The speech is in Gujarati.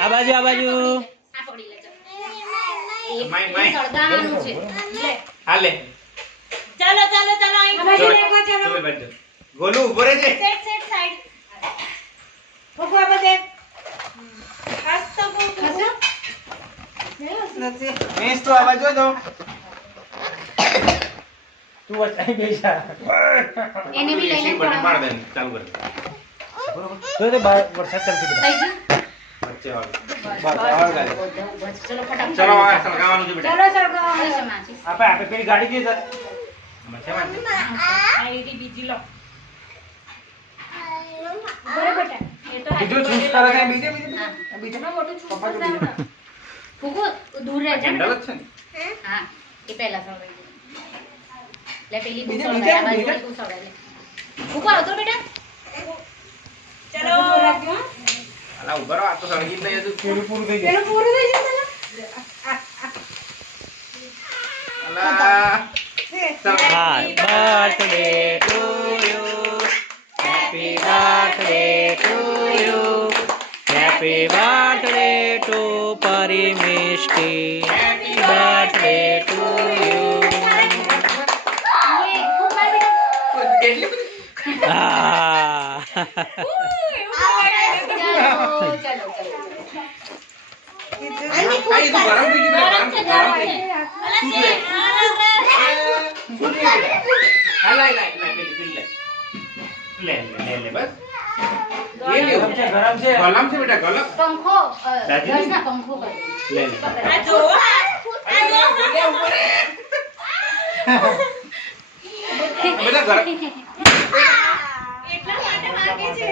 આ બાજુ હાલે ચાલો ચાલો ચાલો અહીં ચાલો ગોલુ ઉભો રહેજે સેટ સેટ સાઈડ ભગવા બધે ખાસ તો બોલ નથી મેસ તો આવા જો તો તું વચાઈ બેસા એને બી લઈને માર દે ચાલુ કર તો બાર વરસાદ ચાલતી બેટા વચ્ચે વાળો ચલો ફટાફટ ચલો આ સળગાવવાનું છે બેટા ચાલો સળગાવો આપણે પેલી ગાડી દે તારે મચ્છે માં આ એરી બીજી લો બરે બેટા એ તો બીજું ચૂઝ કરે છે બીજે બીજો મોટું પપ્પા જો ફૂગો દૂર રહે છે કેન્ડલ જ છે ને હા એ પહેલા સળગાવી દે લે પેલી બૂ બીજા સળગાવી આ બાજુ બૂ સળગાવી લે ફૂગો આવતો બેટા ચલો રાખજો અલા ઉભો રહો આ તો સળગી જ નહીં હજુ પૂરું થઈ જાય પેલું પૂરું થઈ જશે અલા Happy birthday to you. Happy birthday to you. Happy birthday to Parimisti. Happy birthday to you. Ah. આ તો ગરમ થઈ ગયું ગરમ થઈ હાલાઈ લાઈ પેલી લે બસ ये ले ગરમ છે ગરમ છે ગલમ છે બેટા ગલમ પંખો ઘરના પંખો કર લે આ જો આ જો લે ઉપર બેટા ગરમ એટલા માટે માંગે છે